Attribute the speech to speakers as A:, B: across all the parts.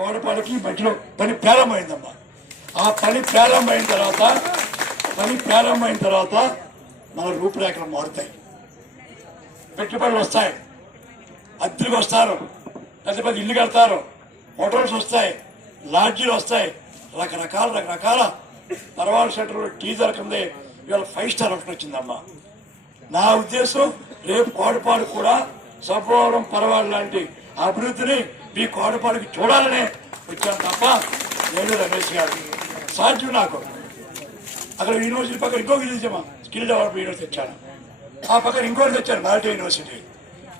A: మన కోడపాడికి మధ్యలో పని ప్రారంభమైందమ్మా. ఆ పని ప్రారంభమైన తర్వాత పని ప్రారంభమైన తర్వాత మన రూపురేఖలు మారుతాయి. పెట్టుబడులు వస్తాయి. అద్దెలకు వస్తారు పెద్ద పెద్ద ఇల్లు కడతారు. హోటల్స్ వస్తాయి. లాడ్జీలు వస్తాయి. రకరకాల రకరకాల పర్వాల సెంటర్లో టీ దొరకంది ఇవాళ ఫైవ్ స్టార్ ఒకటి వచ్చిందమ్మా. నా ఉద్దేశం రేపు కోడపాడు కూడా సభవరం పర్వాలు లాంటి అభివృద్ధిని మీ కోడపాడుకి చూడాలనే వచ్చాను తప్ప నేను రమేష్ గారు. సాధ్యం నాకు. అక్కడ యూనివర్సిటీ పక్కన ఇంకొక తెచ్చామా? స్కిల్ డెవలప్ యూనివర్సిటీ తెచ్చాను. ఆ పక్కన ఇంకోటి తెచ్చాను మాల్టా యూనివర్సిటీ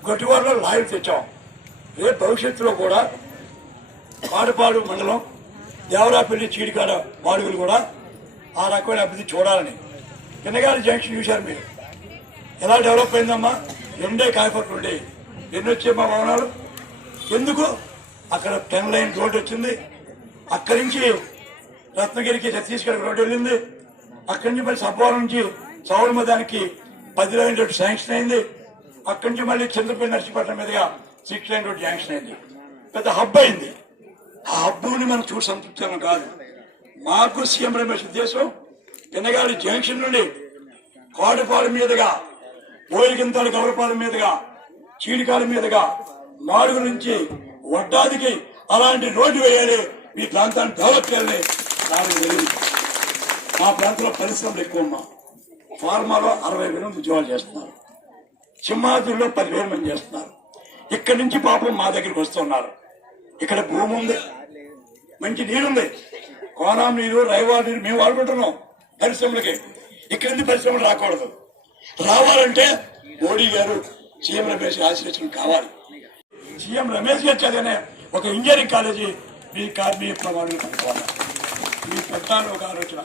A: గొట్టివాడలో లాయర్ తెచ్చాం. ఏ భవిష్యత్తులో కూడా కాడుపాడు మండలం దేవరాపల్లి చీడికాడ వాడుగులు కూడా ఆ రకమైన అభివృద్ధి చూడాలని. కిన్నగారి జంక్షన్ చూశారు మీరు. ఎలా డెవలప్ అయిందమ్మా? రెండే కాయపట్లు ఉండే. ఎన్ని మా భవనాలు? ఎందుకు? అక్కడ టెన్ లైన్ రోడ్డు వచ్చింది. అక్కడి నుంచి రత్నగిరికి ఛత్తీస్గఢ్ రోడ్ వెళ్ళింది. అక్కడి నుంచి మళ్ళీ సబ్బవరం నుంచి సౌరమదానికి పది లైన్ రోడ్డు శాంక్షన్ అయింది. అక్కడి నుంచి మళ్ళీ చంద్రపల్లి నర్సీపట్నం మీదుగా సిక్స్ లైన్ రోడ్డు శాంక్షన్ అయింది. పెద్ద హబ్ అయింది. ఆ హబ్బుని మనం చూసి సంతృప్తి కాదు. మాకు సీఎం రమేష్ ఉద్దేశం కిందగాడి జంక్షన్ నుండి కోడపాలెం మీదుగా బోయిగింతాడు గౌరపాలెం మీదుగా చీడికాల మీదుగా మాడుగు నుంచి వడ్డాదికి అలాంటి రోడ్డు వేయాలి. మీ ప్రాంతాన్ని డెవలప్ చేయాలి దానికి తెలియదు. మా ప్రాంతంలో పరిశ్రమలు ఎక్కువ ఉన్నా ఫార్మాలో అరవై వేల మంది ఉద్యోగాలు చేస్తున్నారు. సింహాద్రిలో పదివేల మంది చేస్తున్నారు. ఇక్కడి నుంచి పాపం మా దగ్గరికి వస్తున్నారు. ఇక్కడ భూమి ఉంది. మంచి నీరుంది కోనాం నీరు రైవాల నీరు మేము వాడుకుంటున్నాం పరిశ్రమలకి. ఇక్కడి నుంచి పరిశ్రమలు రాకూడదు. రావాలంటే మోడీ గారు సీఎం రమేష్ ఆశీర్వచనం కావాలి. సీఎం రమేష్ గారు చదివిన ఒక ఇంజనీరింగ్ కాలేజీ మీ కా- మీ ప్రమాణాలు కనుక్కోవాలి. మీ పెద్ద ఒక ఆలోచన.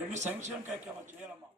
A: రెండు సంక్షేమ కార్యక్రమాలు చేయాలమ్మా?